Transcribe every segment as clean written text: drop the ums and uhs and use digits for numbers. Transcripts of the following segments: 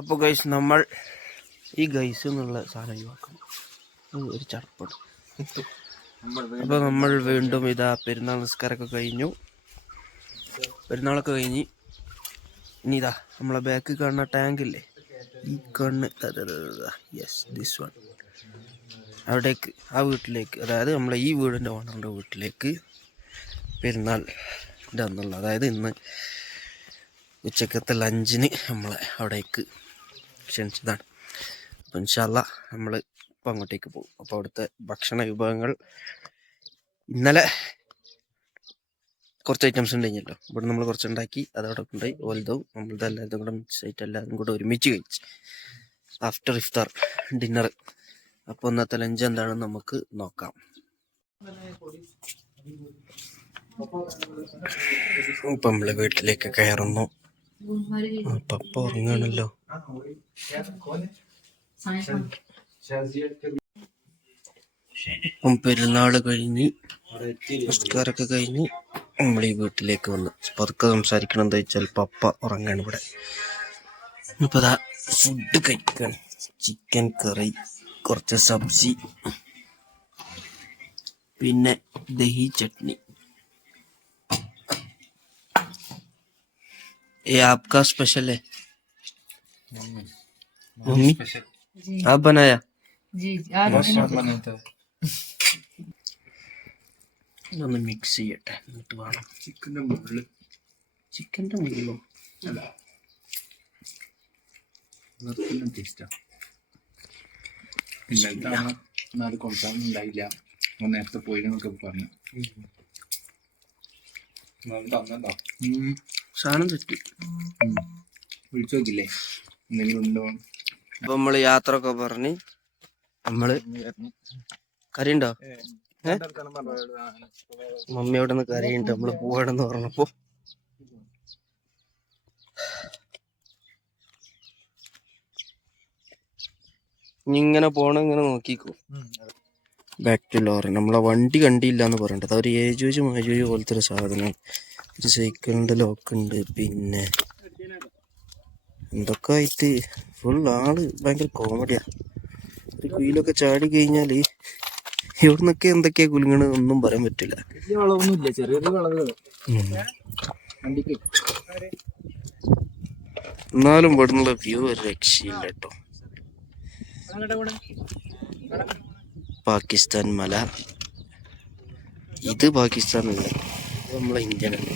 അപ്പോൾ ഗൈസ് നമ്മൾ ഈ ഗൈസ് എന്നുള്ള സാധനം ഒഴിവാക്കണം, ഒരു ചടപ്പാണ്. അപ്പോൾ നമ്മൾ വീണ്ടും ഇതാ പെരുന്നാൾ നിസ്കാരമൊക്കെ കഴിഞ്ഞു, പെരുന്നാളൊക്കെ കഴിഞ്ഞ് ഇനി ഇതാ നമ്മളെ ബാക്ക് കാണുന്ന ടാങ്കില്ലേ, ഈ കണ്ണ്, യെസ് ദിസ് വൺ, അവിടേക്ക് ആ വീട്ടിലേക്ക്, അതായത് നമ്മളെ ഈ വീടിൻ്റെ ഓണറിൻ്റെ വീട്ടിലേക്ക് പെരുന്നാൾ അന്നുള്ള, അതായത് ഇന്ന് ഉച്ചക്കത്തെ ലഞ്ചിന് നമ്മളെ അവിടേക്ക് ക്ഷണിച്ചതാണ്. അപ്പോൾ ഇൻഷാ അല്ലാഹ് നമ്മൾ ഇപ്പം അങ്ങോട്ടേക്ക് പോകും. അപ്പോൾ അവിടുത്തെ ഭക്ഷണ വിഭവങ്ങൾ ഇന്നലെ കുറച്ച് ഐറ്റംസ് ഉണ്ടെങ്കിലോ, ഇവിടെ നമ്മൾ കുറച്ചുണ്ടാക്കി അതവിടെ കൊണ്ടുപോയി ഓൽദവും നമ്മളത് എല്ലാവരും കൂടെ മിക്സ് ആയിട്ട് എല്ലാവരും കൂടെ ഒരുമിച്ച് കഴിച്ച് ആഫ്റ്റർ ഇഫ്താർ ഡിന്നർ. അപ്പോൾ ഇന്നത്തെ ലഞ്ച് എന്താണെന്ന് നമുക്ക് നോക്കാം. ഇപ്പം നമ്മളെ വീട്ടിലേക്ക് കയറുന്നു. പപ്പ ഉറങ്ങാണല്ലോ. ഇപ്പം പെരുന്നാള് കഴിഞ്ഞ് നിസ്കാരമൊക്കെ കഴിഞ്ഞ് നമ്മൾ ഈ വീട്ടിലേക്ക് വന്ന് പതുക്കെ സംസാരിക്കണം. എന്താ വെച്ചാൽ പപ്പ ഉറങ്ങാണ് ഇവിടെ. ഇപ്പം അതാ ഫുഡ് കഴിക്കാൻ, ചിക്കൻ കറി, കുറച്ച് സബ്ജി, പിന്നെ ദഹി ചട്നി. ये आपका स्पेशल है मम्मी? आप बनाया? जी ഒന്ന് മിക്സ് ചെയ്യട്ടെ, എന്നിട്ട് വേണം. ചിക്കൻ്റെ മുകളിലോ ഉണ്ടായില്ല, നേരത്തെ പോയിന്നൊക്കെ പറഞ്ഞു. സാധനം തെറ്റി വിളിച്ചു നോക്കില്ലേ എന്തെങ്കിലും ഉണ്ടോ. അപ്പൊ നമ്മള് യാത്ര ഒക്കെ പറഞ്ഞ് നമ്മള് കറി ഉണ്ടോ, മമ്മി അവിടെ നിന്ന് കറിയുണ്ട്, നമ്മള് പോവാണെന്ന് പറഞ്ഞപ്പോ ഇനി ഇങ്ങനെ പോണ ഇങ്ങനെ നോക്കിക്കോ. Back to lorry. നമ്മളെ വണ്ടി കണ്ടില്ല എന്ന് പറയണ്ടത്, ഒരു ഏജൂജ് മാജൂജ് പോലത്തെ ഒരു സാധനമാണ്. ഒരു സൈക്കിളിൻ്റെ ലോക്കുണ്ട്, പിന്നെ എന്തൊക്കെ ആയിട്ട് ഫുൾ ആള് ഭയങ്കര കോമഡിയാ. ഒരു കുയിലൊക്കെ ചാടി കഴിഞ്ഞാൽ എവിടുന്നൊക്കെ എന്തൊക്കെയാ കുലുങ്ങണ് ഒന്നും പറയാൻ പറ്റില്ല. എന്നാലും ഇവിടുന്നുള്ള വ്യൂ ഒരു രക്ഷയില്ല കേട്ടോ. പാകിസ്ഥാൻ മല, ഇത് പാകിസ്ഥാനല്ല, ഇത് നമ്മളെ ഇന്ത്യനാണ്.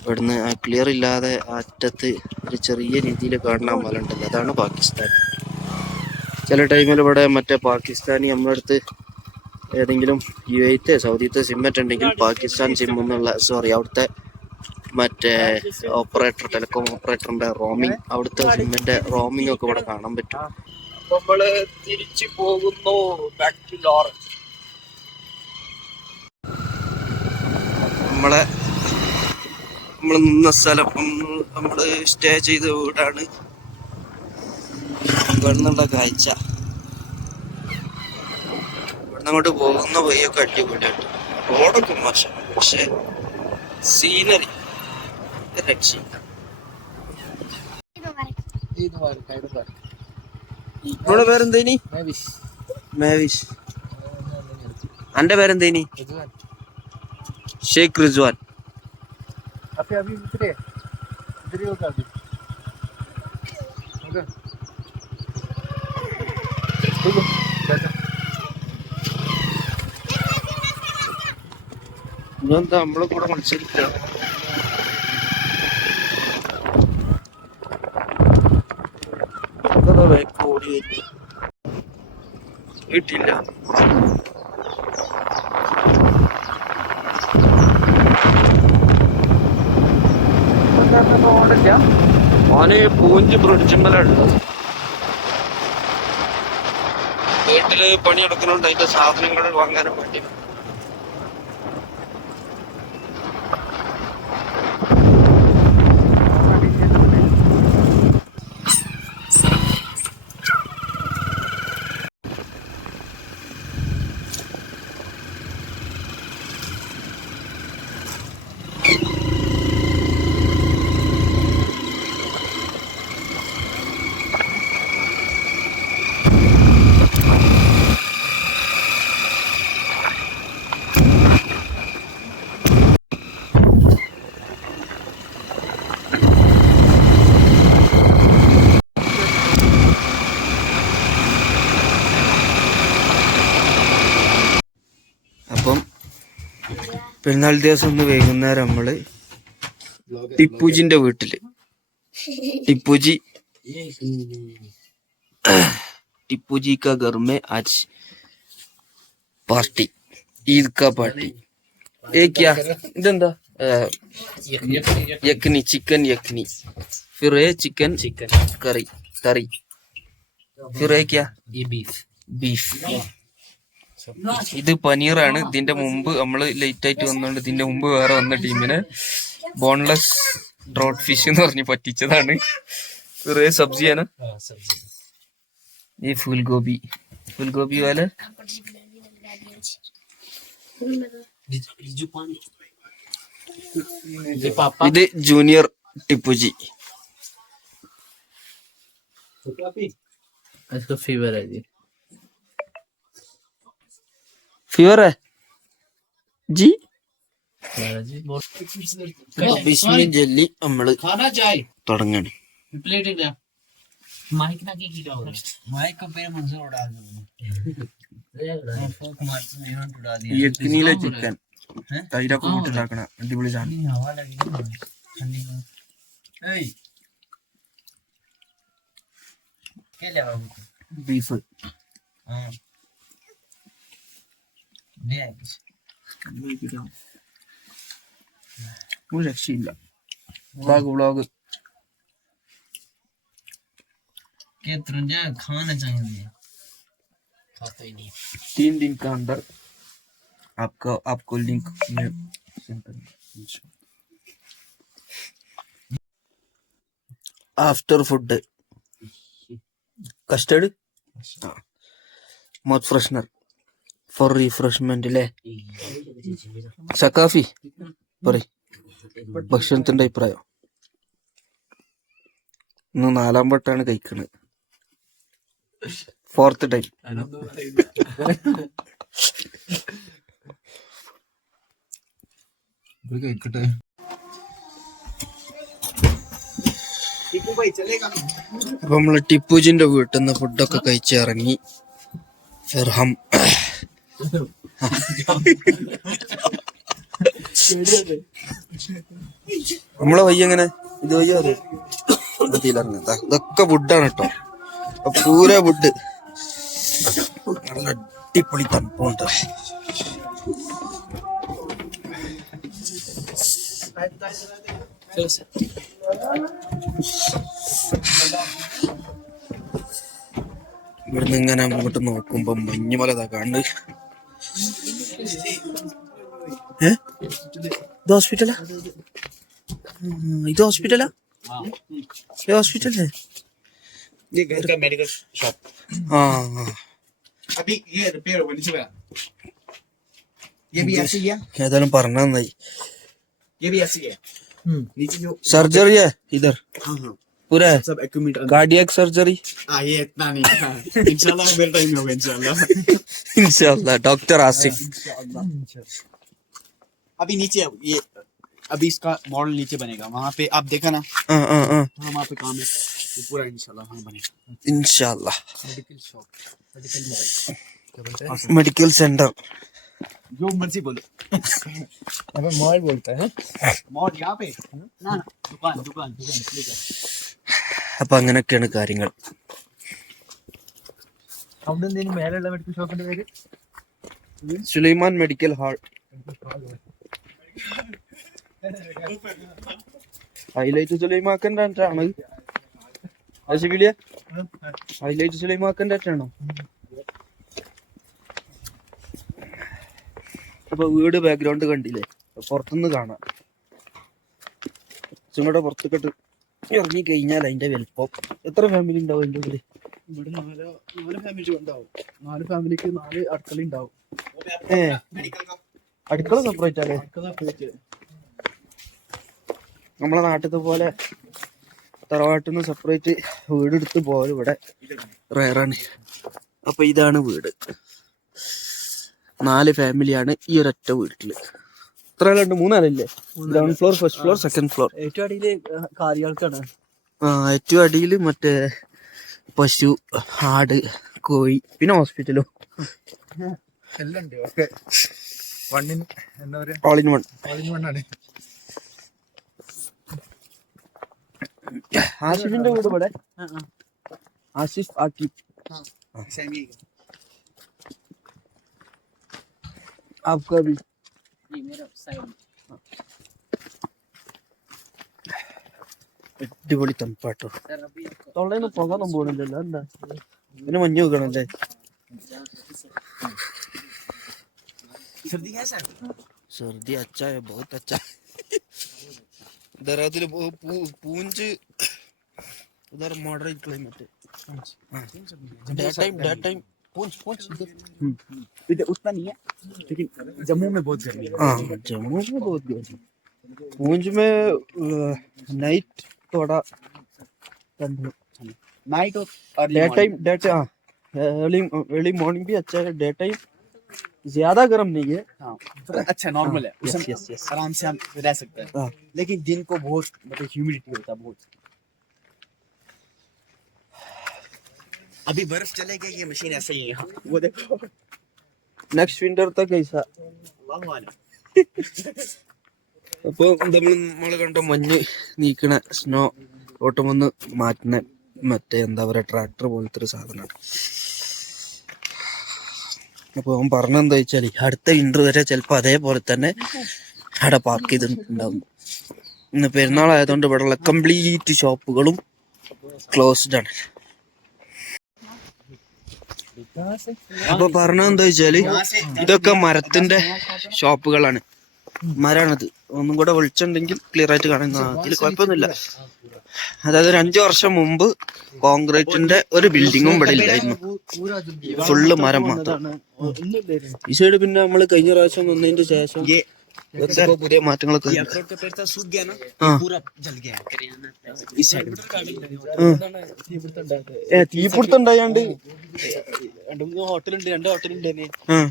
ഇവിടുന്ന് ആ ക്ലിയർ ഇല്ലാതെ അറ്റത്ത് ഒരു ചെറിയ രീതിയിൽ കാണുന്ന മല ഉണ്ടല്ലോ, അതാണ് പാകിസ്ഥാൻ. ചില ടൈമിൽ ഇവിടെ മറ്റേ പാകിസ്ഥാനി നമ്മുടെ അടുത്ത് ഏതെങ്കിലും യുഎത്തെ സൗദിത്തെ സിമ്മറ്റ് ഉണ്ടെങ്കിൽ പാകിസ്ഥാൻ സിം എന്നുള്ള, സോറി അവിടുത്തെ മറ്റേ ഓപ്പറേറ്റർ, ടെലികോം ഓപ്പറേറ്ററിന്റെ റോമിങ്, അവിടുത്തെ സിമ്മിന്റെ റോമിങ് ഒക്കെ ഇവിടെ കാണാൻ പറ്റും. നമ്മള് തിരിച്ചു പോകുന്നു ബാക്ക് ടു ലോറി. നമ്മള് നിന്ന സ്ഥലം, നമ്മള് സ്റ്റേ ചെയ്ത വീടാണ്. ഇവിടുന്നുള്ള കാഴ്ച, ഇവിടുന്ന് അങ്ങോട്ട് പോകുന്ന വഴിയൊക്കെ അടിപൊളിയായിട്ട്, റോഡൊക്കെ മോശം, പക്ഷെ സീനറി രക്ഷയില്ല. നിങ്ങളുടെ പേരെന്തേനി? മേവിഷ്. എന്റെ പേരെന്തേനി? ഷെയ്ഖ് റിസ്വാൻ. ഇതെന്താ നമ്മളെ കൂടെ മത്സരിക്കുക? ഓടി വീട്ടില്ല. മോനെ പൂഞ്ച് ബ്രിഡ്ജിമ്മലുണ്ട്. വീട്ടില് പണിയെടുക്കുന്നുണ്ട്, അതിന്റെ സാധനങ്ങൾ വാങ്ങാനും വേണ്ടി. പെരുന്നാൾ ദിവസം ഒന്ന് വൈകുന്നേരം നമ്മള് ടിപ്പുജിന്റെ വീട്ടില് टिप्पू जी का घर में आज पार्टी, ईद का पार्टी। ये क्या इधर यखनी, चिकन यखनी, फिर ये चिकन करी तरी, फिर ये क्या ബീഫ്. ഇത് പനീറാണ്. ഇതിന്റെ മുമ്പ് നമ്മള് ലേറ്റ് ആയിട്ട് വന്നോണ്ട് ഇതിന്റെ മുമ്പ് വേറെ വന്ന ടീമിന് ബോൺലെസ് ട്രോട്ട് ഫിഷ് എന്ന് പറഞ്ഞ് പറ്റിച്ചതാണ്. फिर സബ്ജിയാണ്. ये फूलगोभी वाला ഇത് ജൂനിയർ टिप्पू जी. इसको फीवर है जी. फीवर है जी. बिस्मिल ജെല്ലി നമ്മള് खाना चाय തുടങ്ങാണ്. प्लेट है माइक ना की क्या हो रहा है माइक को पे मंजूर उड़ा दो फोक मार मेहनत उड़ा दिया. യക്നിയിലെ ചിക്കൻ തൈരൊക്കെ കൂട്ടിണ്ടാക്കണ അടിപൊളി സാധനം. हवा लगी ठंडी में ए क्या ले आओ ബീഫ് हां ले आई ഒരു രക്ഷയില്ല. വ്ളോഗ് के तुरंत खाना चाहिए खाता ही नहीं 3 दिन का अंदर आपको लिंक में सेंड करेंगे. आफ्टर फूड कस्टर्ड मौत फ्रेशनर फॉर रिफ्रेशमेന്റ് അല്ലേ സക്കാഫി പറയ് ഭക്ഷണത്തിന്റെ അഭിപ്രായം. ഇന്ന് 4ാം വട്ടാണ് കഴിക്കണത്. 4th time. കഴിക്കട്ടെ. അപ്പൊ നമ്മള് ടിപ്പുജിന്റെ വീട്ടിൽ നിന്ന് ഫുഡൊക്കെ കഴിച്ചിറങ്ങി. ഫിർഹം നമ്മളെ വയ്യ എങ്ങനെ ഇത് വയ്യ അത് ഇതിലിറങ്ങ. ഇതൊക്കെ വുഡാണ് കേട്ടോ. പൂര വുഡ്. നല്ല അടിപൊളി തണുപ്പുണ്ട്. ഇവിടുന്ന് ഇങ്ങനെ അങ്ങോട്ട് നോക്കുമ്പോ മഞ്ഞുമല കാണുന്നു. ഇത് ഹോസ്പിറ്റലാ? ഇത് ഹോസ്പിറ്റലാ? हॉस्पिटल है ये घर का मेडिकल शॉप. हाँ. अभी ये रिपेयर होने से ये भी ऐसे ही है. ഏതായാലും പറഞ്ഞ നന്നായി. ये भी ऐसे ही है. नीचे जो सर्जरी है इधर हाँ हाँ पूरा है. सब इक्विपमेंट कार्डियक सर्जरी ये इतना नहीं. इंशाल्लाह मेरा टाइम में होगा इंशाल्लाह. इंशाल्लाह. डॉक्टर आसिफ. अभी नीचे ये अभी इसका मॉडल नीचे बनेगा. वहाँ पे आप देखा ना. वहाँ पे काम है वो पूरा इंशाल्लाह वहाँ बनेगा. इंशाल्लाह. Medical shop medical mall medical centre जो मर्जी बोलो. अबे मॉल बोलता है मॉल यहाँ पे ना दुकान दुकान दुकान. അപ്പൊ അങ്ങനെയൊക്കെയാണ് കാര്യങ്ങൾ. അവിടെ എന്തെങ്കിലും മേലുള്ള മെഡിക്കൽ ഷോപ്പിന്റെ പേര് സുലൈമാൻ മെഡിക്കൽ ഹാൾ. ഹൈലൈറ്റ് സുലൈമാക്കൻ്റെ ആണ്. ഹൈലൈറ്റ് സുലൈമാക്കൻ്റെ ആണോ? അപ്പൊ വീട് ബാക്ക്ഗ്രൗണ്ട് കണ്ടില്ലേ? പുറത്തുനിന്ന് കാണാം. കുറച്ചും കൂടെ പുറത്തേക്കിട്ട് ഇറങ്ങി കഴിഞ്ഞാൽ അതിന്റെ വലുപ്പം. എത്ര ഫാമിലി ഉണ്ടാവും അതിന്റെ ഉള്ളിൽ? ഇവിടെ 4 ഫാമിലി ഉണ്ടാവും. 4 ഫാമിലിക്ക് 4 അടുക്കള ഉണ്ടാവും. അടുക്കള സെപ്പറേറ്റ് അല്ലേ? നമ്മളെ നാട്ടിലത്തെ പോലെ തറവാട്ടിൽ നിന്ന് സെപ്പറേറ്റ് വീടെടുത്ത് പോലും ഇവിടെ റയറാണ്. അപ്പൊ ഇതാണ് വീട്. 4 ഫാമിലിയാണ് ഈ ഒരൊറ്റ വീട്ടില്. എത്ര ആളുണ്ട്? 3 ആളില്ലേ? Ground floor, first floor, second floor. ഏറ്റവും അടിയില് കാര്യങ്ങൾക്കാണ്. ഏറ്റവും അടിയിൽ മറ്റേ പശു, ആട്, കോഴി, പിന്നെ ഹോസ്പിറ്റലും എല്ലാം ഉണ്ട്. വണ്ണിന് എന്താ പറയാ ഓൾ ഇൻ വൺ. വണ്ണാണ്. ആസിഫിന്റെ വീട് ഇവിടെ. ആസിഫ് ആക്കിബ്. आपका भी मेरा साइड അടിപൊളി തണുപ്പാട്ടോ. सर अभी തൊള്ളേന്ന് പുകയൊന്നും പോണില്ലല്ലോ. എന്താ പിന്നെ മഞ്ഞ് വെക്കണല്ലേ? सर्दी है सर? सर्दी अच्छा है, बहुत अच्छा. देहरादून पूंछ उधर मॉडरेट क्लाइमेट है. डे टाइम पूंछ इधर उतना नहीं है, लेकिन जम्मू में बहुत गर्मी है. हाँ, जम्मू में बहुत गर्मी. पूंछ में नाइट थोड़ा ठंड. नाइट और डे टाइम हाँ अर्ली मॉर्निंग भी अच्छा है. डे टाइम ज्यादा गर्म नहीं है. हाँ अच्छा नॉर्मल है, यस उसमें यस यस. आराम से हम रह सकते हैं. हाँ. लेकिन दिन को बहुत मतलब ह्यूमिडिटी होता है बहुत. अभी बर्फ चलेगा, ये मशीन ऐसे ही है. वो देखो नेक्स्ट विंटर तक ऐसा. അപ്പോൾ നമ്മൾ കണ്ട മഞ്ഞ് നീക്കണ സ്നോ ഓട്ടം വന്ന് മാറ്റുന്ന മറ്റേ എന്താ പറയുക ട്രാക്ടർ പോലത്തെ ഒരു സാധനമാണ്. അപ്പോൾ അവൻ പറഞ്ഞെന്താ വെച്ചാൽ അടുത്ത വിന്റർ വരെ ചിലപ്പോൾ അതേപോലെ തന്നെ അവിടെ പാർക്ക് ചെയ്തിട്ടുണ്ടാവും. ഇന്ന് പെരുന്നാളായതുകൊണ്ട് ഇവിടെയുള്ള കംപ്ലീറ്റ് ഷോപ്പുകളും ക്ലോസ്ഡ് ആണ്. അപ്പൊ പറഞ്ഞതെന്താ വെച്ചാല് ഇതൊക്കെ മരത്തിന്റെ ഷോപ്പുകളാണ്. മരാണത്. ഒന്നും കൂടെ വെളിച്ചുണ്ടെങ്കിൽ ക്ലിയർ ആയിട്ട് കാണുന്ന ഇതിൽ കുഴപ്പമൊന്നുമില്ല. അതായത് ഒരു 5 വർഷം മുമ്പ് കോൺക്രീറ്റിന്റെ ഒരു ബിൽഡിങ്ങും ഇവിടെ ഇല്ലായിരുന്നു. ഫുള്ള് മരം മാത്രം. ഈ സൈഡ് പിന്നെ നമ്മള് കഴിഞ്ഞ പ്രാവശ്യം വന്നതിന്റെ ശേഷം പുതിയ മാറ്റങ്ങളൊക്കെ തീപിടുത്തുണ്ടായാണ്ട് 2-3 ഹോട്ടലുണ്ട്. 2 ഹോട്ടലുണ്ട് തന്നെ.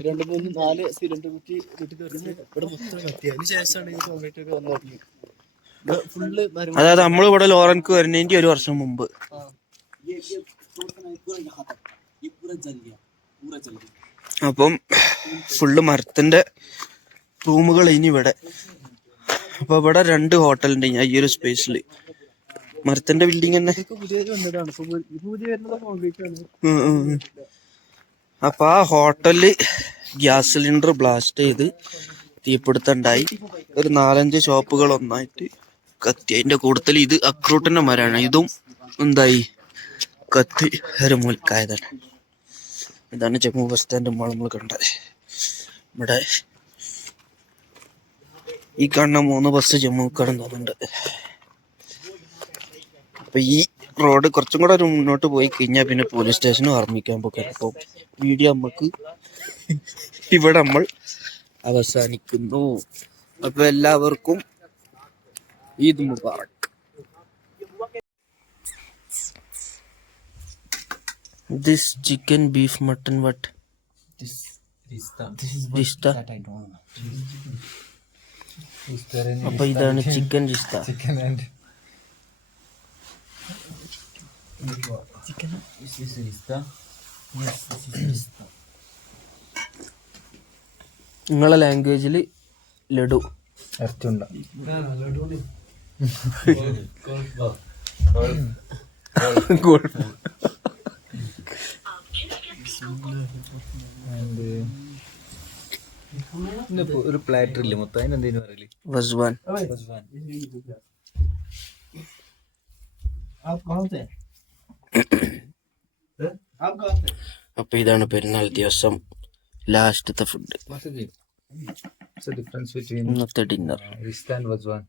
2-3-4 സിലിണ്ടർ കുറ്റി വീട്ടിൽ ഇവിടെ മൊത്തം കത്തിയ. അതിന് ശേഷമാണ് ഈ കോൺക്രീറ്റ് ഒക്കെ വന്നു തുടങ്ങി. ഫുള്ള് അതായത് നമ്മൾ ഇവിടെ ലോറൻക്ക് വരുന്നതിന്റെ 1 വർഷം മുമ്പ്. അപ്പം ഫുള്ള് മരത്തിന്റെ റൂമുകൾ ഇനി ഇവിടെ. അപ്പൊ ഇവിടെ 2 ഹോട്ടലുണ്ട് ഈ ഒരു സ്പേസിൽ. മരത്തിന്റെ ബിൽഡിംഗ് തന്നെ. അപ്പൊ ആ ഹോട്ടലില് ഗ്യാസ് സിലിണ്ടർ ബ്ലാസ്റ്റ് ചെയ്ത് തീപിടുത്തുണ്ടായി. ഒരു 4-5 ഷോപ്പുകൾ ഒന്നായിട്ട് കത്തി. അതിന്റെ കൂടുതൽ ഇത് അക്രൂട്ടിന്റെ മരമാണ്. ഇതും എന്തായി കത്തി ഒരു മുൽക്കായതാണ്. ഇതാണ് ജമ്മു ബസ് സ്റ്റാൻഡ് നമ്മൾ കണ്ടത്. ഇവിടെ ഈ കാണുന്ന 3 ബസ് ജമ്മുക്കാണ് തോന്നുന്നുണ്ട്. അപ്പൊ ഈ റോഡ് കുറച്ചും കൂടെ ഒരു മുന്നോട്ട് പോയി കഴിഞ്ഞാൽ പിന്നെ പോലീസ് സ്റ്റേഷനും ആർമി ക്യാമ്പൊക്കെ. അപ്പോൾ വീഡിയോ നമുക്ക് ഇവിടെ നമ്മൾ അവസാനിക്കുന്നു. അപ്പൊ എല്ലാവർക്കും Eid Mubarak. This chicken, beef, mutton, what? Rista. അപ്പൊ ഇതാണ് ചിക്കൻ റിസ്ത. നിങ്ങളെ ലാംഗ്വേജിൽ ലഡു. ഒരു പ്ലാറ്റർ ഇല്ലേ മൊത്തം, അതിനെന്തേലും പറയല് വസ്വാൻ. അപ്പൊ ഇതാണ് പെരുന്നാൾ ദിവസം ലാസ്റ്റത്തെ ഫുഡ്, ഇന്നത്തെ ഡിന്നർ. റിസ്ത ആൻഡ് വസ്വാൻ.